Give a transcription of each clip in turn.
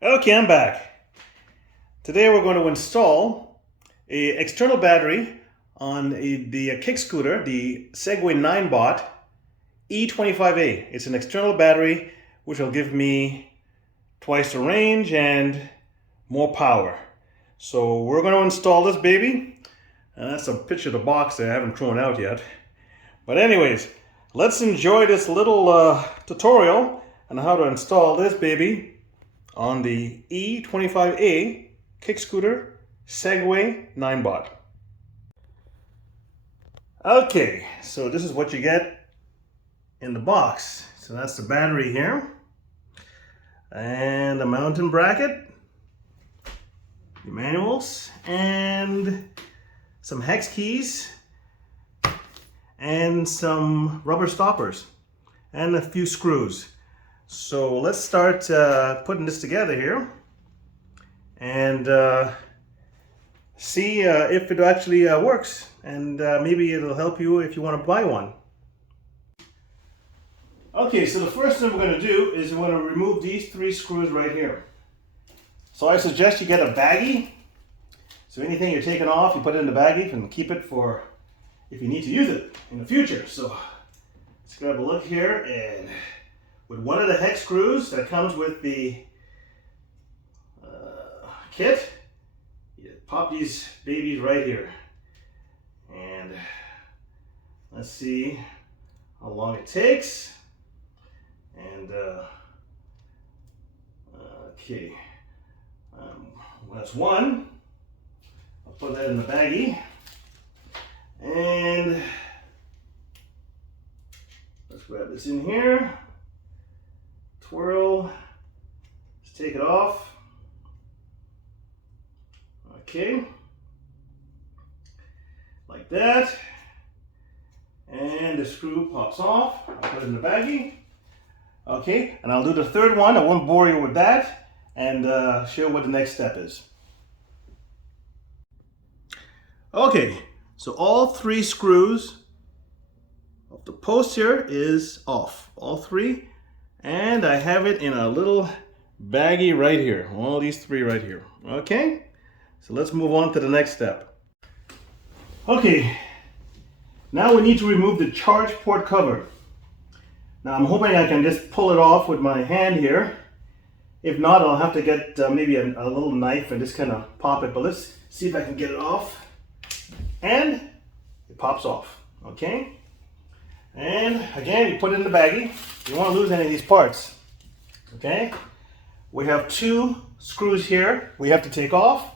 Okay, I'm back. Today we're going to install a external battery on the kick scooter, the Segway Ninebot E25A. It's an external battery which will give me twice the range and more power. So we're going to install this baby. That's a picture of the box that I haven't thrown out yet. But anyways, let's enjoy this little tutorial on how to install this baby on the E25A kick scooter Segway Ninebot. Okay, so this is what you get in the box. So that's the battery here, and the mounting bracket, the manuals, and some hex keys, and some rubber stoppers, and a few screws. So let's start putting this together here and see if it actually works, and maybe it'll help you if you want to buy one. Okay, so the first thing we're going to do is we're going to remove these three screws right here. So I suggest you get a baggie. So anything you're taking off, you put it in the baggie and keep it for if you need to use it in the future. So let's grab a look here, and with one of the hex screws that comes with the kit, you pop these babies right here. And let's see how long it takes. And okay, that's one. I'll put that in the baggie. And let's grab this in here. Twirl. Let's take it off. Okay. Like that. And the screw pops off. I'll put it in the baggie. Okay, and I'll do the third one. I won't bore you with that, and show what the next step is. Okay, so all three screws of the post here is off, all three, and I have it in a little baggie right here, all these three right here. Okay, so let's move on to the next step. Okay, now we need to remove the charge port cover. Now I'm hoping I can just pull it off with my hand here. If not, I'll have to get maybe a little knife and just kind of pop it, but let's see if I can get it off. And it pops off, okay? And again, you put it in the baggie. You don't want to lose any of these parts, okay? We have two screws here we have to take off,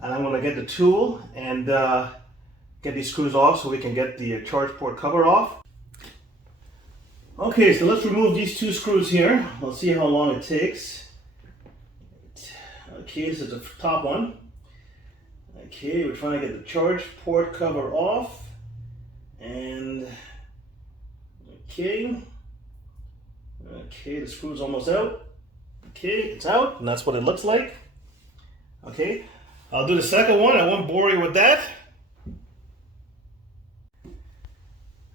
and I'm going to get the tool and get these screws off so we can get the charge port cover off. Okay, so let's remove these two screws here. We'll see how long it takes. Okay, this is the top one. Okay, we're trying to get the charge port cover off. And okay, the screw's almost out. Okay, it's out, and that's what it looks like. Okay, I'll do the second one. I won't bore you with that.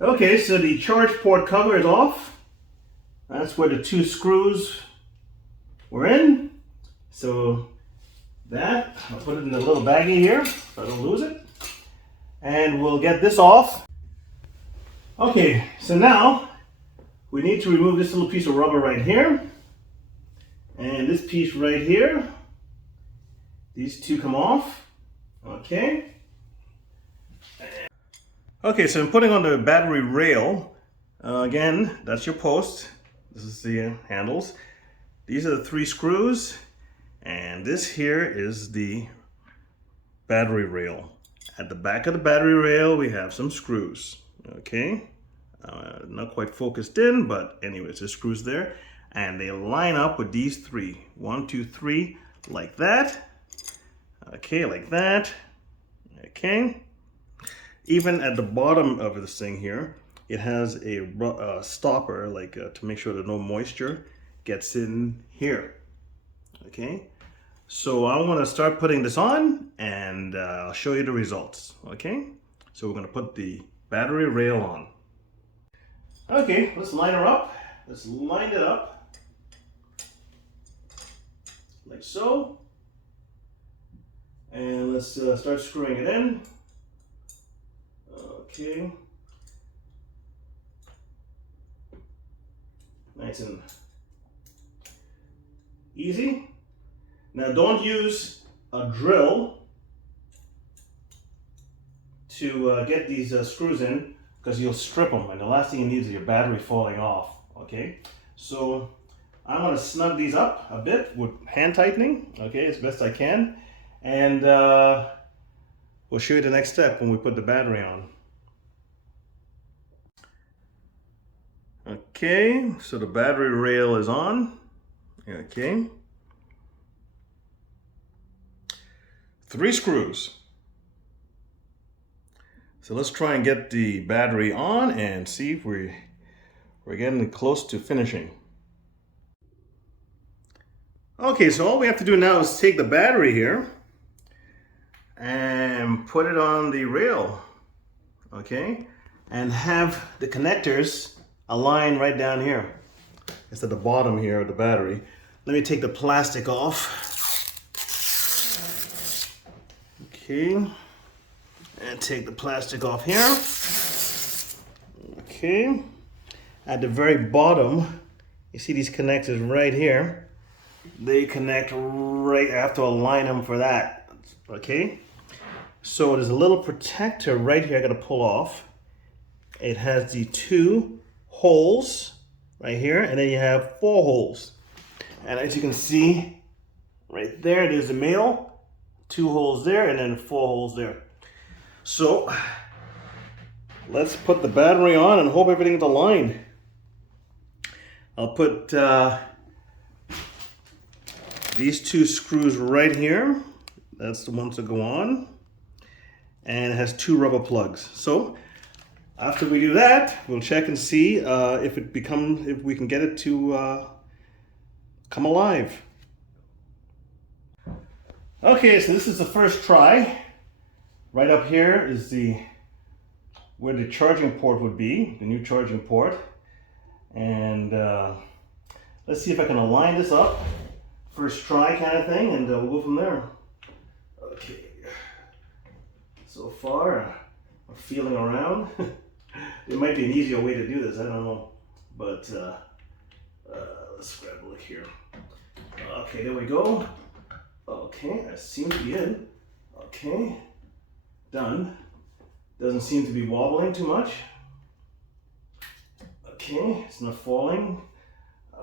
Okay, so the charge port cover is off. That's where the two screws were in. So that, I'll put it in the little baggie here so I don't lose it. And we'll get this off. Okay, so now we need to remove this little piece of rubber right here. And this piece right here. These two come off. Okay. Okay, so I'm putting on the battery rail. Again, that's your post. This is the handles. These are the three screws, and this here is the battery rail. At the back of the battery rail, we have some screws. Okay, not quite focused in, but anyways, there's screws there, and they line up with these three. 1, 2, 3, like that. Okay, like that. Okay. Even at the bottom of this thing here, it has a stopper, like to make sure that no moisture gets in here. Okay, so I want to start putting this on, and I'll show you the results. Okay, so we're going to put the battery rail on. Okay, let's line her up. Let's line it up like so. And let's start screwing it in. Okay. Nice and easy. Now don't use a drill to get these screws in, because you'll strip them, and the last thing you need is your battery falling off. Okay, so I'm going to snug these up a bit with hand tightening, okay, as best I can, and we'll show you the next step when we put the battery on. Okay, so the battery rail is on. Okay, 3 screws. So let's try and get the battery on and see if we're getting close to finishing. Okay, so all we have to do now is take the battery here and put it on the rail, okay, and have the connectors align right down here. It's at the bottom here of the battery. Let me take the plastic off. Okay, and take the plastic off here. Okay, at the very bottom, you see these connectors right here. They connect right, I have to align them for that, okay? So there's a little protector right here I gotta pull off. It has the 2 holes right here, and then you have 4 holes. And as you can see, right there, there's the male, 2 holes there, and then 4 holes there. So let's put the battery on and hope everything's aligned. I'll put these 2 screws right here. That's the ones that go on. And it has 2 rubber plugs. So after we do that, we'll check and see if we can get it to come alive. Okay, so this is the first try. Right up here is where the charging port would be, the new charging port. And let's see if I can align this up. First try kind of thing, and we'll go from there. Okay. So far, I'm feeling around. There might be an easier way to do this, I don't know. But let's grab a look here. Okay, there we go. Okay, that seems to be in. Okay, done. Doesn't seem to be wobbling too much. Okay, it's not falling.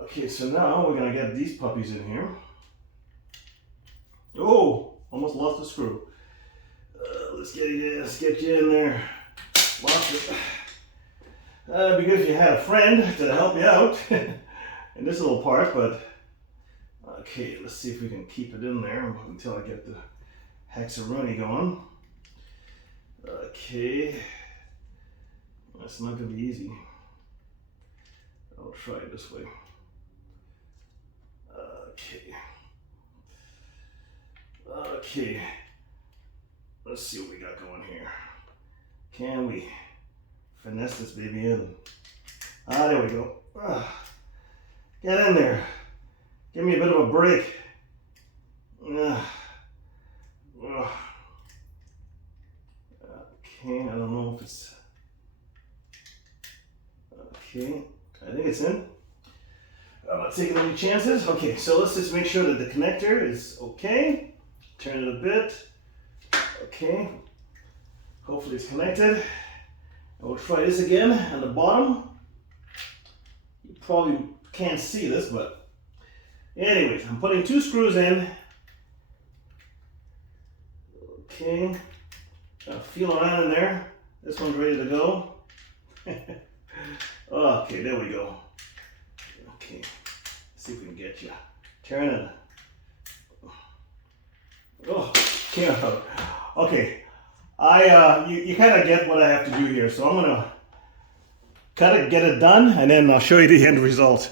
Okay, so now we're gonna get these puppies in here. Oh, almost lost the screw. Let's get you in there. Lost it. Because you had a friend to help you out in this little part, but okay, let's see if we can keep it in there until I get the hexaroni going. Okay, that's not gonna be easy. I'll try it this way. Okay. Okay. Let's see what we got going here. Can we finesse this baby in? Ah, there we go. Get in there. Give me a bit of a break. Okay, I don't know if it's... Okay, I think it's in. I'm not taking any chances. Okay, so let's just make sure that the connector is okay. Turn it a bit. Okay. Hopefully it's connected. And we'll try this again on the bottom. You probably can't see this, but anyways, I'm putting 2 screws in. Okay. Feel around in there. This one's ready to go. Okay, there we go. Okay, let's see if we can get you. Turn it. Oh, came out. Okay, you kind of get what I have to do here, so I'm gonna cut it, get it done, and then I'll show you the end result.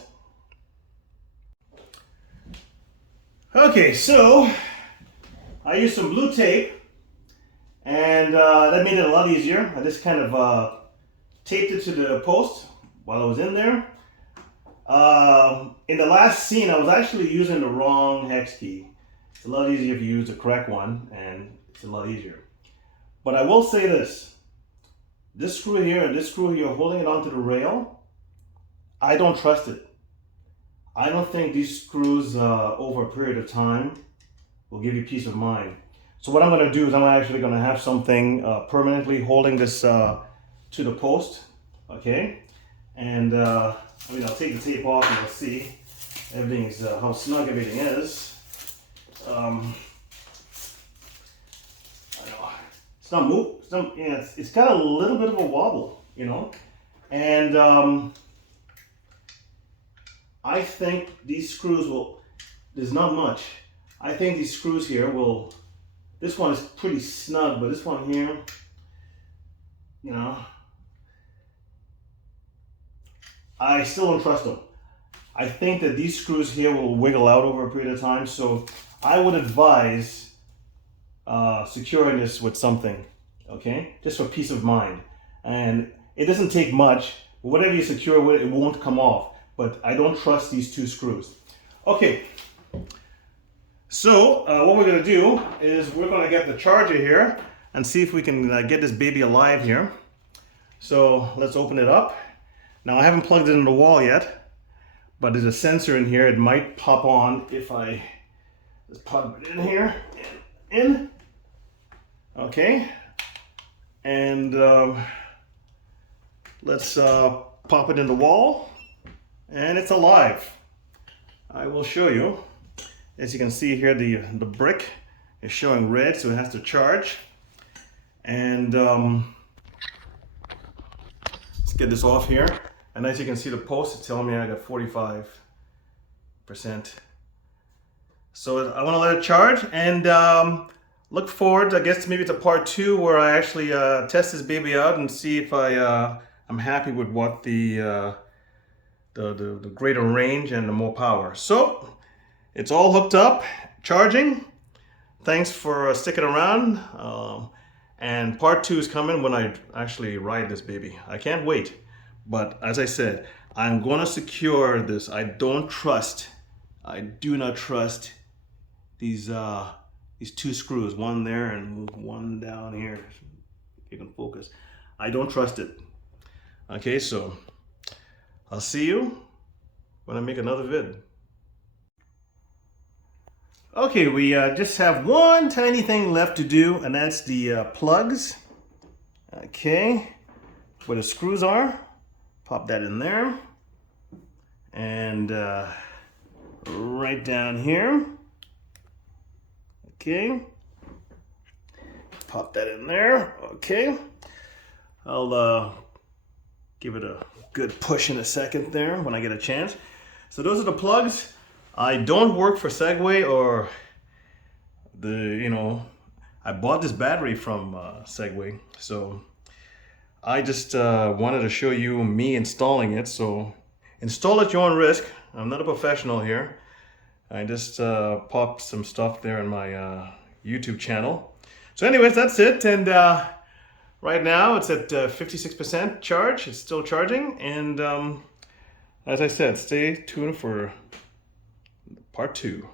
Okay, so I used some blue tape, and that made it a lot easier. I just kind of taped it to the post while I was in there. In the last scene, I was actually using the wrong hex key. It's a lot easier if you use the correct one, and it's a lot easier. But I will say this screw here and this screw here holding it onto the rail, I don't trust it. I don't think these screws over a period of time will give you peace of mind. So what I'm going to do is I'm actually going to have something permanently holding this to the post, okay? And I'll take the tape off and you'll see everything's how snug everything is. I know it's not move. It's got a little bit of a wobble, you know, and I think these screws will. There's not much. I think these screws here will. This one is pretty snug, but this one here, you know, I still don't trust them. I think that these screws here will wiggle out over a period of time, so I would advise securing this with something, okay? Just for peace of mind. And it doesn't take much. Whatever you secure with, it won't come off. But I don't trust these two screws. Okay, so what we're gonna do is we're gonna get the charger here and see if we can get this baby alive here. So let's open it up. Now I haven't plugged it in the wall yet, but there's a sensor in here. It might pop on if I just plug it in here, in. Okay, and let's pop it in the wall, and it's alive. I will show you. As you can see here, the brick is showing red, so it has to charge. And let's get this off here. And as you can see, the post is telling me I got 45%. So I want to let it charge and look forward, I guess, maybe to part 2 where I actually test this baby out and see if I'm happy with what the greater range and the more power. So it's all hooked up, charging. Thanks for sticking around. And part 2 is coming when I actually ride this baby. I can't wait. But as I said, I'm going to secure this. I do not trust these two screws, one there and one down here. If you can focus. I don't trust it. Okay, so I'll see you when I make another vid. Okay, we just have one tiny thing left to do, and that's the plugs. Okay, where the screws are. Pop that in there. And right down here. Okay. Pop that in there. Okay. I'll give it a good push in a second there when I get a chance. So those are the plugs. I don't work for Segway or I bought this battery from Segway. So I just wanted to show you me installing it. So install at your own risk. I'm not a professional here. I just popped some stuff there on my YouTube channel. So anyways, that's it. And right now it's at 56% charge. It's still charging. And as I said, stay tuned for part 2.